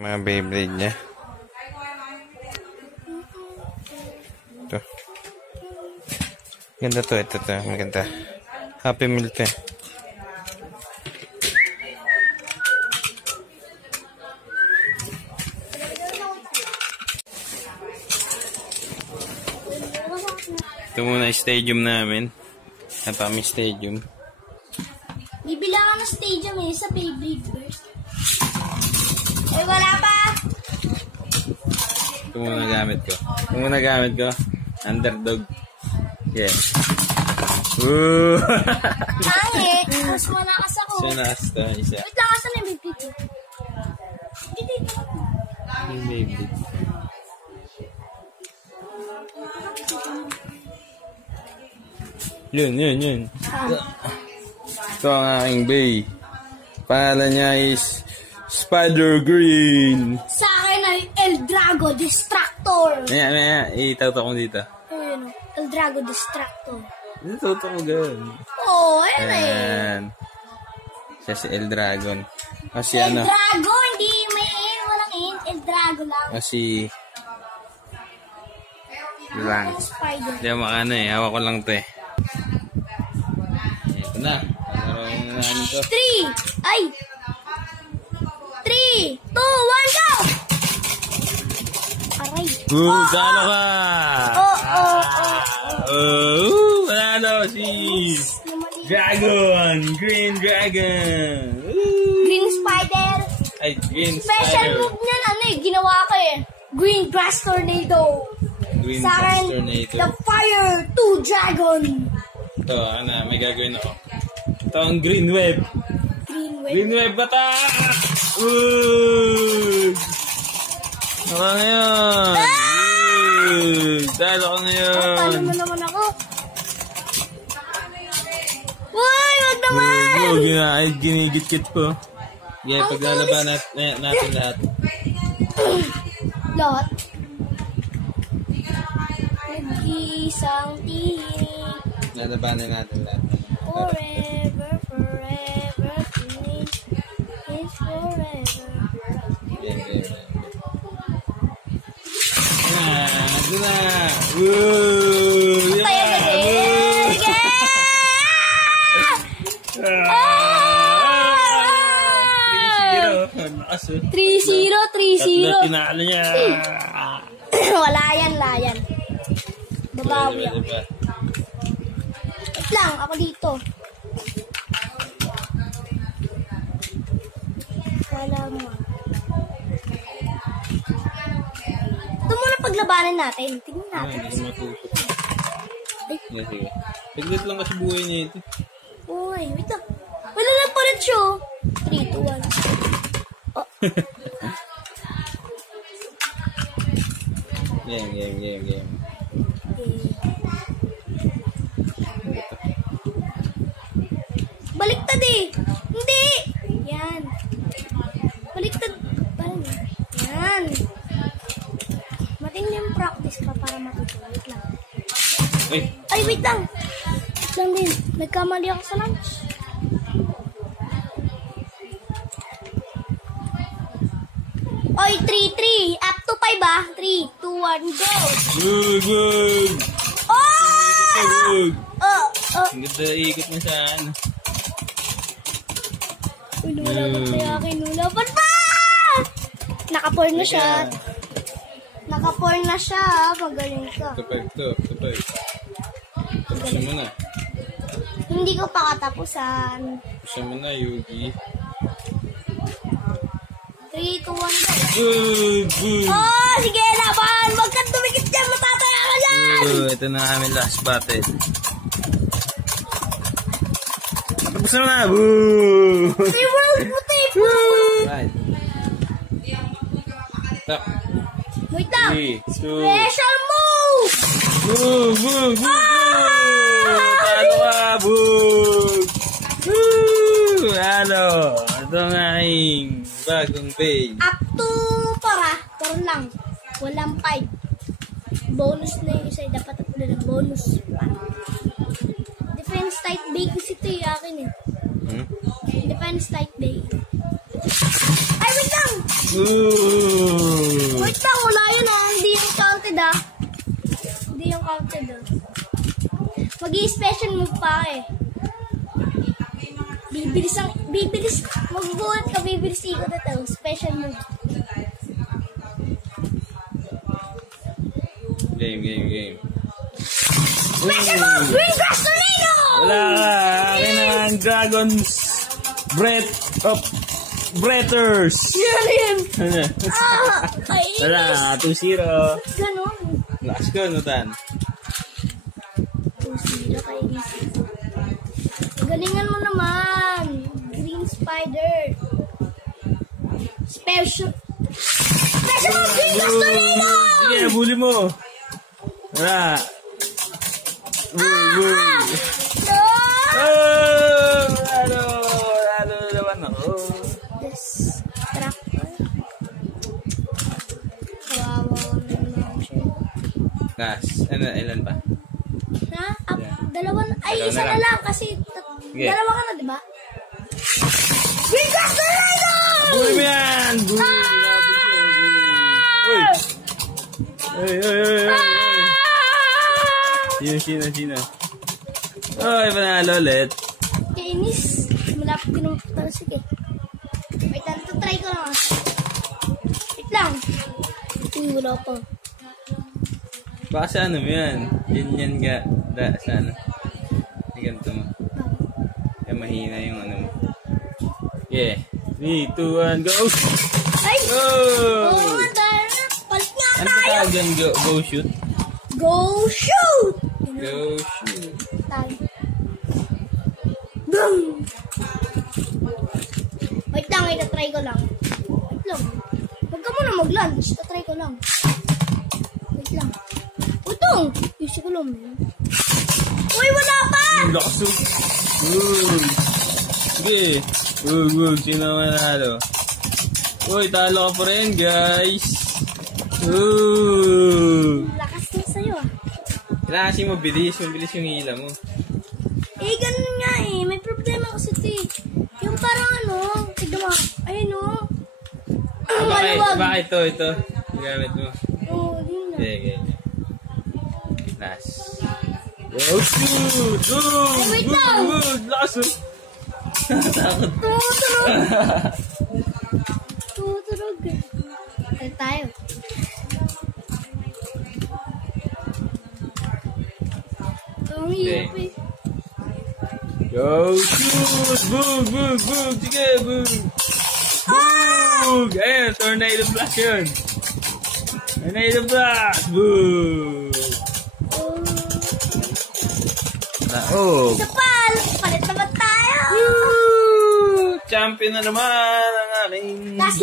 Mga Beyblade niya. Ito. Ganda to. Ito. Maganda. Happy Meal to. Ito muna yung stadium namin. Napami stadium. Bibila ka ng stadium sa Beyblade first. Eh, wala pa! Ito muna gamit ko. Underdog. Yeah. Woo! Pangit! Mas malakas ako. Sinaas to. Isa. Wait lang, asan na yung Beyblade? Dito. Yung Beyblade. Yun. Ito ang aking bay. Pangalan niya is Spider Green. Sa akin ay El Drago Distractor. Ayan. Itautok mo dito. Ayun, El Drago Distractor. Itautok mo gan. Oo, ayun eh. Ayan. Siya si El Dragon. O si El ano? Drago, hindi may walang El Drago lang. O si... lang. Spider. Hindi ako makano eh. Hawak ko lang to eh. Ito na. Panaroon na namin to. 3! Ay! 3, 2, 1, go! Aray. Talo ka! Panalo si Dragon! Green Dragon! Green Spider. Ay, Green Special Spider. move niyan, ginawa ko eh. Green Grass Tornado. Green Sa akin, Grass Tornado. the Fire 2 Dragon. Ito, may gagawin ako. Ito ang Green Web. Green Web attack! Ako ngayon! Talo ko ngayon! Talo mo naman ako. Uy, wag naman! Ginigit-git po. Yeah, paglalaban natin lahat. Lot. Nag-isang tinig. Lalabanan natin lahat. Forever, finish is forever. Ito na! Woo! Tayo kasi! Sige! 3-0. Tatlo tinalo niya. Wala yan. Babawi ako. Wait lang, ako dito. Wala mo. Ito muna paglabanan natin. Tingnan natin. Hindi matutok. Sige. Paglit lang kasi buhay niya ito. Uy, wait lang. Wala lang pa rin siya. 3, 2, 1. Oh. Game. Baliktad eh. Hindi. Yan. Baliktad. Parang yan. Matindi yung practice ka para matuto. Wait lang. Ay, wait lang. Wait lang din. Nagkamali ako sa lunch. Oy, 3-3. Up to 5 ah. 3, 2, 1, go. Good. Oh! Ang ganda ikot mo sa ano. Uy, lumalaban tayo akin. Lumalaban pa! Naka-4 na siya. Naka-4 na siya. Magaling ka. Tupag. Tapos mo na. Hindi ko pa katapusan. Tapos mo na, Yugi. 3, 2, 1, go. Good. Oh, sige, laban! Huwag kang tumikit dyan! Matataya ka dyan! Ito na aming last battle. Tapos mo na! Woo! Si World Puti! Right. Tak. Wait lang! 3, 2. Special move! Boog! Talo ka! Boog! Woo! Ano? Ito ang aking bagong page. Up to para. Pero lang. Walang 5. Bonus na yung isa. Dapat at na bonus. Defense type bake kasi ito yung akin eh. Defense type bake. Ay, wait lang! Ooh. Wait lang, wala yun ah. Hindi yung counted ah. Hindi yung counted ah. Mag-i-special move pa eh. Bibilis, magbuhat ka, bibilis ikot na to. Special move. Game. Special move! Green Grass Tornado! Wala ka. Akin ang Dragon's Breathers. Yan! Ano? Ay, Wala, 2-0. ganon. Lakas ko, Nutan. 2-0 kay Easy. Galingan mo naman. Green Spider. Special move! Green Grass Tornado! Sige, bully mo. Wala. No! Oh! Lalo naman ako. Distractor. Kawawa naman siya. Gas. Ano, ilan pa? Na? Dalawa na. Ay, Dalawa isa na na lang. lang kasi Sige. dalawa ka na, di ba? Green Grass Tornado! Bully mo yan! Bully! Uy! Sino? Ay, panalo ulit. Kainis. Malapit din ang sige. Wait lang, try ko lang. Wait lang. Uy, wala pa. Baka sa ano mo yan? Yan nga. Sa ano? Ay, ganito mo. Kaya mahina yung ano mo. Yeah. 3, 2, 1, go! Ay! Oh! Oo nga, dahil na. Palit nga Ano tayo! tawag dyan? Go shoot? Go shoot! Go shoot. Tayo. Boom! Wait lang, try ko lang. Wait lang. Huwag ka muna mag-lunch. Try ko lang. Wait lang. Utong! Yusi ko lang. Uy, wala pa! Ang lakas oh. Sige. Wag. Sino ang manalo? Uy, talo ka pa rin, guys. Lakas na sa'yo ah. Kailangan kasi mabilis yung hila mo. Eh, ganun nga eh. May problema kasi ito eh. Yung parang ano, tignan mo. Ayun o. Bakit ito? Gamit mo. Oo, yun na. Sige. Last. Go shoot! Wait lang! Lakas oh. Takot. Tumutunog eh. Ano tayo? Ang hirap eh. Go shoot! Boog! Sige, boog! Boog! Ayan, tornado blast yun. Tornado blast! Boog! Oh! Isa pa! Palit naman tayo! Woo! Champion na naman ang aking Last.